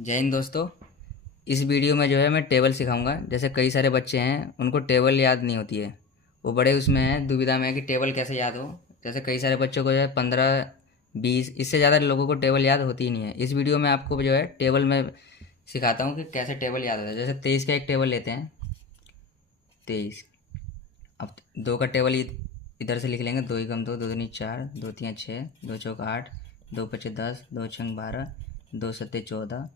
जय हिंद दोस्तों। इस वीडियो में जो है मैं टेबल सिखाऊंगा। जैसे कई सारे बच्चे हैं उनको टेबल याद नहीं होती है, वो बड़े उसमें हैं दुविधा में है कि टेबल कैसे याद हो। जैसे कई सारे बच्चों को जो है 15 20 इससे ज़्यादा लोगों को टेबल याद होती ही नहीं है। इस वीडियो में आपको जो है टेबल में सिखाता हूँ कि कैसे टेबल याद होता है। जैसे 23 का एक टेबल लेते हैं। 23। अब दो का टेबल इधर से लिख लेंगे। 2 × 2 2 दूनी 4 2 3 6 2 चौक 8 2 5 10 2 6 12 2 7 14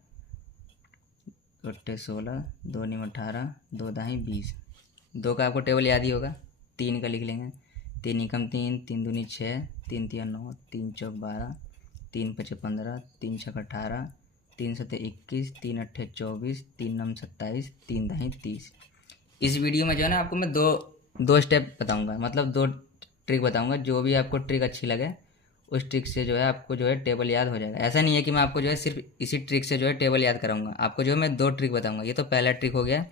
अट्ठे 16 2 9 18 2 दाही 20। दो का आपको टेबल याद ही होगा। 3 का लिख लेंगे। 3 × 3 3 दूनी 6 3 3 9 3 चौक 12 3 5 15 3 6 18 3 7 21 3 8 24 3 9 27 3 दाही 30। इस वीडियो में जो है ना आपको मैं दो दो स्टेप बताऊंगा, मतलब दो ट्रिक बताऊंगा। जो भी आपको ट्रिक अच्छी लगे उस ट्रिक से जो है आपको जो है टेबल याद हो जाएगा। ऐसा नहीं है कि मैं आपको जो है सिर्फ इसी ट्रिक से जो है टेबल याद कराऊंगा। आपको जो है मैं दो ट्रिक बताऊंगा। ये तो पहला ट्रिक हो गया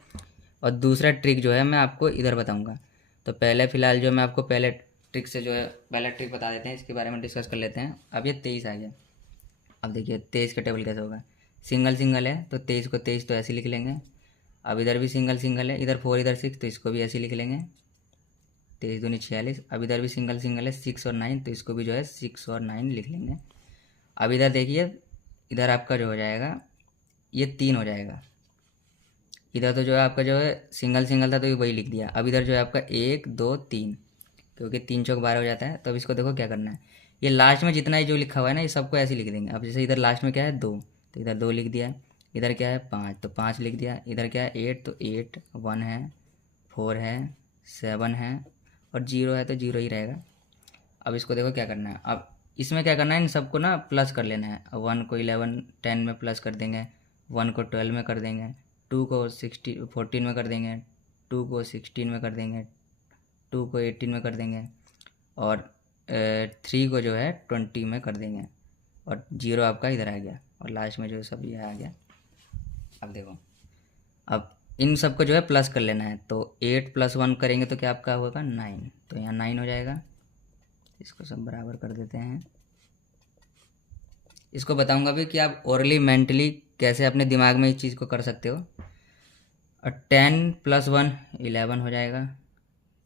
और दूसरा ट्रिक जो है मैं आपको इधर बताऊंगा। तो पहले फ़िलहाल जो मैं आपको पहले ट्रिक से जो है पहला ट्रिक बता देते हैं, इसके बारे में डिस्कस कर लेते हैं। अब ये 23 आ गया। अब देखिए 23 का टेबल कैसे होगा। सिंगल सिंगल है तो 23 को 23 तो ऐसे लिख लेंगे। अब इधर भी सिंगल सिंगल है, इधर 4 इधर 6 तो इसको भी ऐसे लिख लेंगे। 23 दूनी 46। अब इधर भी सिंगल सिंगल है 6 और 9 तो इसको भी जो है 6 और 9 लिख लेंगे। अब इधर देखिए, इधर आपका जो हो जाएगा ये 3 हो जाएगा। इधर तो जो है आपका जो है सिंगल सिंगल था तो ये वही लिख दिया। अब इधर जो है आपका 1 2 3, क्योंकि 3 चौक 12 हो जाता है। तो अब इसको देखो क्या करना है। ये लास्ट में जितना ही जो लिखा हुआ है ना ये सबको ऐसे लिख देंगे। अब जैसे इधर लास्ट में क्या है 2 तो इधर 2 लिख दिया। इधर क्या है 5 तो 5 लिख दिया। इधर क्या है 8 तो 8, 1 है, 4 है, 7 है और 0 है तो 0 ही रहेगा। अब इसको देखो क्या करना है। अब इसमें क्या करना है, इन सबको ना प्लस कर लेना है। 1 को 11 10 में प्लस कर देंगे, 1 को 12 में कर देंगे, 2 को 14 में कर देंगे, 2 को 16 में कर देंगे, 2 को 18 में कर देंगे और 3 को जो है 20 में कर देंगे और 0 आपका इधर आ गया और लास्ट में जो सब ये आ गया। अब देखो, अब इन सबको जो है प्लस कर लेना है। तो 8 + 1 करेंगे तो क्या आपका होगा 9, तो यहाँ 9 हो जाएगा। इसको सब बराबर कर देते हैं। इसको बताऊंगा भी कि आप ओरली मेंटली कैसे अपने दिमाग में इस चीज़ को कर सकते हो। और 10 + 1 11 हो जाएगा,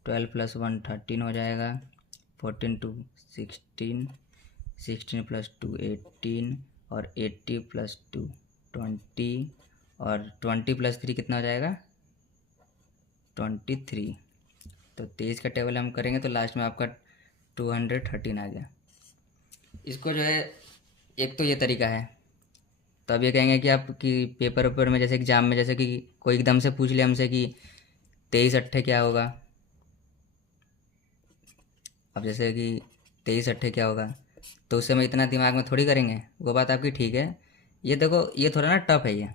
12 + 1 13 हो जाएगा, 14 2 16, 16 + 2 18 और 80 + 2 20 और 20 + 3 कितना हो जाएगा 23। तो 23 का टेबल हम करेंगे तो लास्ट में आपका 213 आ गया। इसको जो है एक तो ये तरीका है। तो अब ये कहेंगे कि आप कि पेपर वेपर में जैसे एग्जाम में जैसे कि कोई एकदम से पूछ ले हमसे कि 23 अट्ठे क्या होगा। अब जैसे कि 23 अट्ठे क्या होगा तो उससे हम इतना दिमाग में थोड़ी करेंगे। वो बात आपकी ठीक है। ये देखो ये थोड़ा ना टफ है,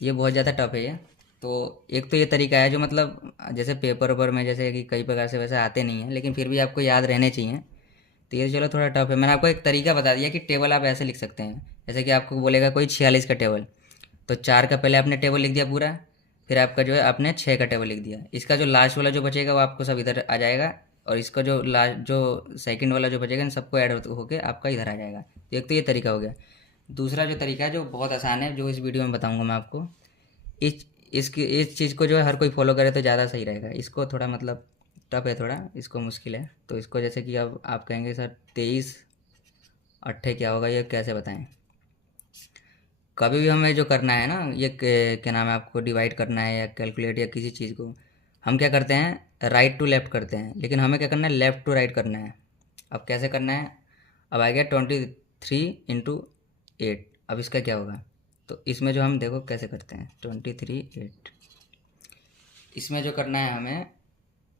ये बहुत ज़्यादा टफ है ये। तो एक तो ये तरीका है जो मतलब जैसे पेपर वेपर में जैसे कि कई प्रकार से वैसे आते नहीं हैं लेकिन फिर भी आपको याद रहने चाहिए। तो ये चलो थोड़ा टफ है। मैंने आपको एक तरीका बता दिया कि टेबल आप ऐसे लिख सकते हैं। जैसे कि आपको बोलेगा कोई 46 का टेबल, तो 4 का पहले आपने टेबल लिख दिया पूरा, फिर आपका जो है आपने 6 का टेबल लिख दिया। इसका जो लास्ट वाला जो बचेगा वो आपको सब इधर आ जाएगा और इसका जो लास्ट जो सेकंड वाला जो बचेगा इन सबको ऐड होके आपका इधर आ जाएगा। तो एक तो ये तरीका हो गया। दूसरा जो तरीका है जो बहुत आसान है, जो इस वीडियो में बताऊंगा मैं आपको, इस चीज़ को जो है हर कोई फॉलो करे तो ज़्यादा सही रहेगा। इसको थोड़ा मतलब टफ है, थोड़ा इसको मुश्किल है। तो इसको जैसे कि अब आप कहेंगे सर 23 अट्ठे क्या होगा, ये कैसे बताएं। कभी भी हमें जो करना है ना ये क्या नाम है, आपको डिवाइड करना है या कैलकुलेट या किसी चीज़ को, हम क्या करते हैं राइट टू लेफ़्ट करते हैं, लेकिन हमें क्या करना है लेफ़्ट टू राइट करना है। अब कैसे करना है, अब आ गया 23 × 8। अब इसका क्या होगा, तो इसमें जो हम देखो कैसे करते हैं 23 8। इसमें जो करना है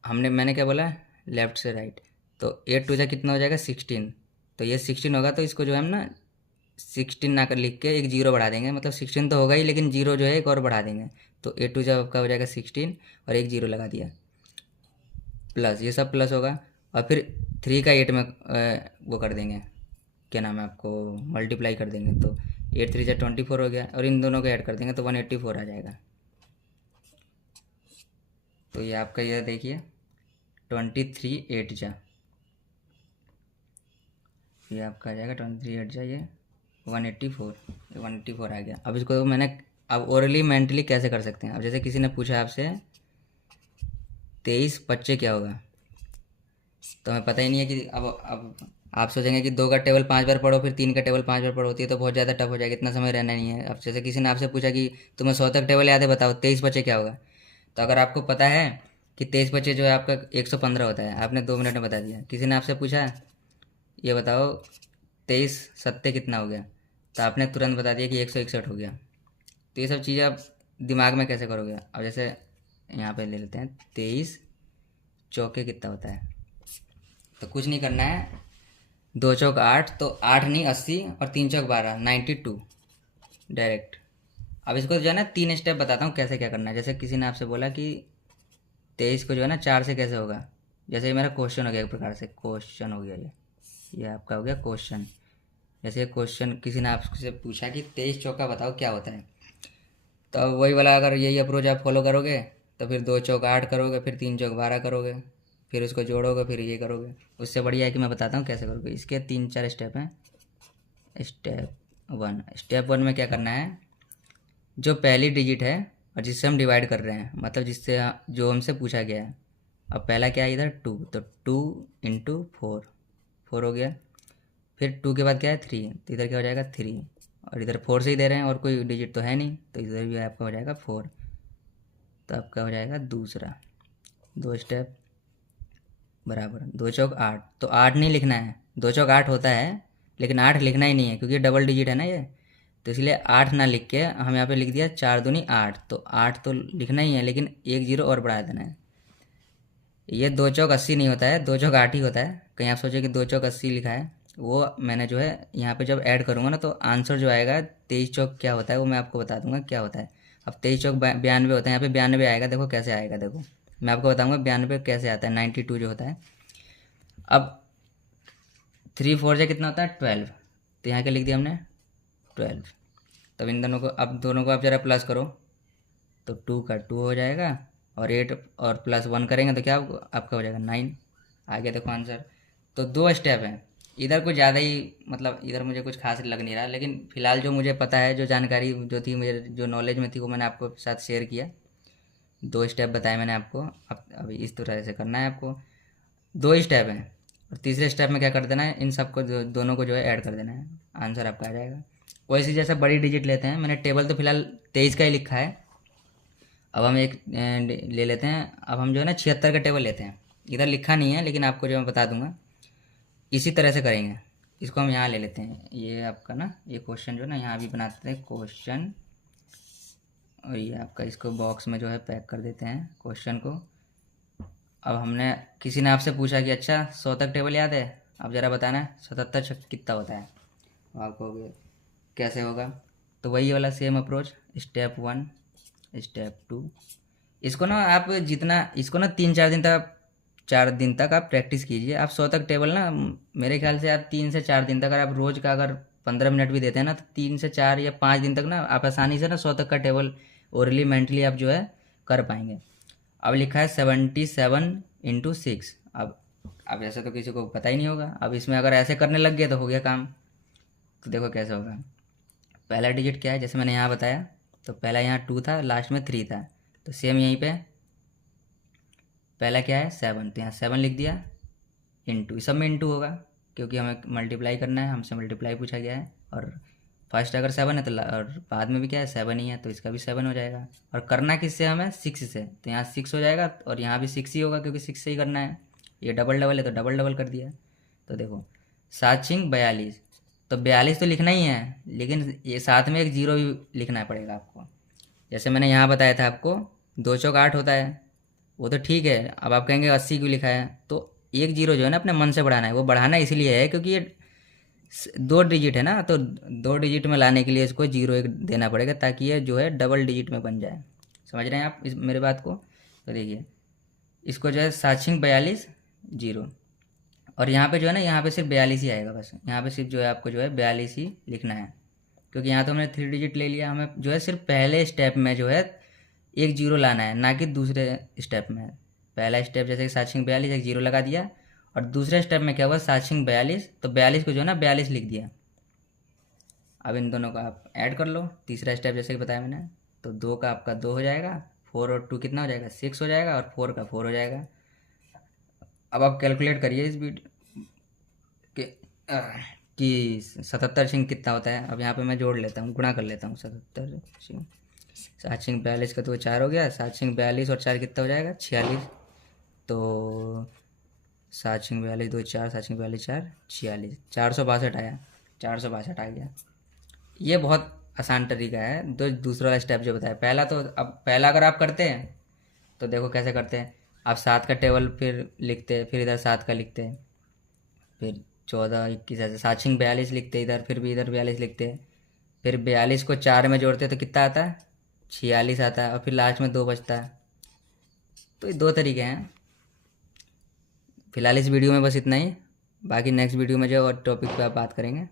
हमें, मैंने क्या बोला लेफ़्ट से राइट। तो 8 2 कितना हो जाएगा 16। तो ये 16 होगा तो इसको जो है हम ना 16 ना कर लिख के एक जीरो बढ़ा देंगे। मतलब 16 तो होगा ही लेकिन जीरो जो है एक और बढ़ा देंगे। तो 8 2 आपका हो जाएगा 16 और एक जीरो लगा दिया, प्लस ये सब प्लस होगा। और फिर 3 का 8 में वो कर देंगे, क्या नाम है आपको मल्टीप्लाई कर देंगे। तो 8 3 24 हो गया और इन दोनों को ऐड कर देंगे तो 184 आ जाएगा। तो ये आपका ये देखिए 23 8 ये आपका आ जाएगा 23 8 ये 184, 184 आ गया। अब इसको मैंने अब ओरली मेंटली कैसे कर सकते हैं। अब जैसे किसी ने पूछा आपसे 23 बच्चे क्या होगा, तो हमें पता ही नहीं है कि अब आप सोचेंगे कि 2 का टेबल 5 बार पढ़ो फिर 3 का टेबल 5 बार पढ़ो, होती है तो बहुत ज़्यादा टफ हो जाएगा, इतना समय रहना नहीं है। अब जैसे किसी ने आपसे पूछा कि तुम्हें 100 तक टेबल याद है, बताओ 23 बच्चे क्या होगा। तो अगर आपको पता है कि 23 बच्चे जो है आपका 115 होता है, आपने 2 मिनट में बता दिया। किसी ने आपसे पूछा ये बताओ 23 सत्ते कितना हो गया, तो आपने तुरंत बता दिया कि 161 हो गया। तो ये सब चीज़ें आप दिमाग में कैसे करोगे। अब जैसे यहाँ पे ले लेते हैं 23 चौके कितना होता है, तो कुछ नहीं करना है, 2 चौक 8, तो 8 नहीं 80, और 3 चौक 12 92 डायरेक्ट। अब इसको जो है ना 3 स्टेप बताता हूँ कैसे क्या करना है। जैसे किसी ने आपसे बोला कि 23 को जो है ना 4 से कैसे होगा, जैसे ये मेरा क्वेश्चन हो गया, एक प्रकार से क्वेश्चन हो गया, ये आपका हो गया क्वेश्चन। जैसे क्वेश्चन किसी ने आपसे पूछा कि 23 चौका बताओ क्या होता है, तो अब वही वाला अगर यही अप्रोच आप फॉलो करोगे तो फिर 2 चौक 8 करोगे, फिर 3 चौक 12 करोगे, फिर उसको जोड़ोगे, फिर ये करोगे। उससे बढ़िया है कि मैं बताता हूँ कैसे करोगे। इसके 3-4 स्टेप हैं। स्टेप 1 में क्या करना है, जो पहली डिजिट है और जिससे हम डिवाइड कर रहे हैं, मतलब जिससे जो हमसे पूछा गया है। अब पहला क्या है इधर 2, तो 2 इंटू 4 हो गया। फिर 2 के बाद क्या है 3, तो इधर क्या हो जाएगा 3, और इधर 4 से ही दे रहे हैं और कोई डिजिट तो है नहीं, तो इधर भी आपका हो जाएगा 4। तो आपका हो जाएगा दूसरा, 2 स्टेप बराबर 2 चौक 8, तो 8 नहीं लिखना है, 2 चौक 8 होता है लेकिन 8 लिखना ही नहीं है क्योंकि डबल डिजिट है ना ये, तो इसलिए 8 ना लिख के हम यहाँ पे लिख दिया 4 दूनी 8, तो 8 तो लिखना ही है लेकिन 1 0 और बढ़ा देना है। ये 2 चौक 80 नहीं होता है, 2 चौक 8 ही होता है। कहीं आप सोचे कि 2 चौक 80 लिखा है, वो मैंने जो है यहाँ पे जब ऐड करूँगा ना तो आंसर जो आएगा 23 चौक क्या होता है वो मैं आपको बता दूंगा क्या होता है। अब 23 चौक 92 होता है, यहाँ पे 92 आएगा, देखो कैसे आएगा, देखो मैं आपको बताऊंगा 92 कैसे आता है, 92 जो होता है। अब 3 4 से कितना होता है 12, तो यहाँ क्या लिख दिया हमने 12। तब इन दोनों को, अब दोनों को आप ज़रा प्लस करो तो 2 का 2 हो जाएगा, और 8 और प्लस 1 करेंगे तो क्या आपका हो जाएगा 9। आ गया देखो आंसर। तो 2 स्टेप हैं, इधर कुछ ज़्यादा ही मतलब इधर मुझे कुछ खास लग नहीं रहा, लेकिन फ़िलहाल जो मुझे पता है, जो जानकारी जो थी मेरे जो नॉलेज में थी वो मैंने आपको साथ शेयर किया। 2 स्टेप बताए मैंने आपको। अब अभी इस तरह से करना है आपको, 2 स्टेप हैं, और तीसरे स्टेप में क्या कर देना है, इन सबको दोनों को जो है ऐड कर देना है, आंसर आपका आ जाएगा। वैसे जैसे बड़ी डिजिट लेते हैं, मैंने टेबल तो फिलहाल 23 का ही लिखा है। अब हम एक ले लेते हैं, अब हम जो है ना 76 का टेबल लेते हैं, इधर लिखा नहीं है लेकिन आपको जो मैं बता दूंगा इसी तरह से करेंगे। इसको हम यहाँ ले लेते हैं, ये आपका ना ये क्वेश्चन जो है ना यहाँ भी बनाते हैं क्वेश्चन, और ये आपका इसको बॉक्स में जो है पैक कर देते हैं क्वेश्चन को। अब हमने किसी ने आपसे पूछा कि अच्छा 100 तक टेबल याद है, अब ज़रा बताना है 77 कितना होता है, आपको कैसे होगा। तो वही वाला सेम अप्रोच, स्टेप 1 स्टेप 2। इसको ना आप जितना इसको ना 4 दिन तक आप प्रैक्टिस कीजिए। आप 100 तक टेबल ना मेरे ख्याल से आप 3 से 4 दिन तक, अगर आप रोज़ का अगर 15 मिनट भी देते हैं ना, तो 3 से 4 या 5 दिन तक ना आप आसानी से ना 100 तक का टेबल ओरली मेंटली आप जो है कर पाएंगे। अब लिखा है 77 इंटू 6। अब ऐसे तो किसी को पता ही नहीं होगा, अब इसमें अगर ऐसे करने लग गए तो हो गया काम। तो देखो कैसे होगा, पहला डिजिट क्या है, जैसे मैंने यहाँ बताया, तो पहला यहाँ 2 था, लास्ट में 3 था, तो सेम यहीं पे पहला क्या है 7, तो यहाँ 7 लिख दिया, इंटू, सब में इंटू होगा क्योंकि हमें मल्टीप्लाई करना है, हमसे मल्टीप्लाई पूछा गया है, और फर्स्ट अगर 7 है तो और बाद में भी क्या है 7 ही है, तो इसका भी 7 हो जाएगा। और करना किससे हमें 6 से, तो यहाँ 6 हो जाएगा, और यहाँ भी 6 ही होगा क्योंकि 6 से ही करना है। ये डबल डबल है तो डबल डबल कर दिया। तो देखो 7 6 42, तो 42 तो लिखना ही है, लेकिन ये साथ में एक 0 भी लिखना पड़ेगा आपको। जैसे मैंने यहाँ बताया था आपको 2 चौक 8 होता है, वो तो ठीक है। अब आप कहेंगे 80 क्यों लिखा है, तो एक 0 जो है ना अपने मन से बढ़ाना है। वो बढ़ाना इसलिए है क्योंकि ये 2 डिजिट है ना, तो 2 डिजिट में लाने के लिए इसको 0 1 देना पड़ेगा ताकि ये जो है डबल डिजिट में बन जाए। समझ रहे हैं आप इस मेरे बात को। तो देखिए इसको जो है 7 6 42 0, और यहाँ पे जो है ना यहाँ पे सिर्फ 42 ही आएगा, बस यहाँ पे सिर्फ जो है आपको जो है 42 ही लिखना है, क्योंकि यहाँ तो हमने 3 डिजिट ले लिया। हमें जो है सिर्फ पहले स्टेप में जो है एक 0 लाना है, ना कि दूसरे स्टेप में। पहला स्टेप जैसे कि 7 6 42 एक 0 लगा दिया, और दूसरे स्टेप में क्या हुआ 7 6 42, तो 42 को जो है ना 42 लिख दिया। अब इन दोनों का आप ऐड कर लो, तीसरा स्टेप जैसे कि बताया मैंने। तो 2 का आपका 2 हो जाएगा, 4 और 2 कितना हो जाएगा, 6 हो जाएगा, और 4 का 4 हो जाएगा। अब आप कैलकुलेट करिए इस बीट कि कि 77 सिंह कितना होता है। अब यहाँ पे मैं जोड़ लेता हूँ, गुणा कर लेता हूँ। 77 सिंह, 7 सिंह 42 का तो 4 हो गया, 7 सिंह 42 और 4 कितना हो जाएगा, 46। तो 7 सिंह 42 2 4, 7 सिंह 42 4, 46, 462 आया, 462 आ गया। ये बहुत आसान तरीका है। दूसरा वाला स्टेप जो बताया पहला, तो अब पहला अगर आप करते हैं तो देखो कैसे करते हैं। आप 7 का टेबल फिर लिखते हैं, फिर इधर 7 का लिखते हैं, फिर 14 21 ऐसे 7 सिंह 42 लिखते हैं इधर, फिर भी इधर 42 लिखते हैं, फिर 42 को 4 में जोड़ते हैं तो कितना आता है, 46 आता है, और फिर लास्ट में 2 बचता है। तो ये 2 तरीके हैं। फिलहाल इस वीडियो में बस इतना ही, बाकी नेक्स्ट वीडियो में जो और टॉपिक पे आप बात करेंगे।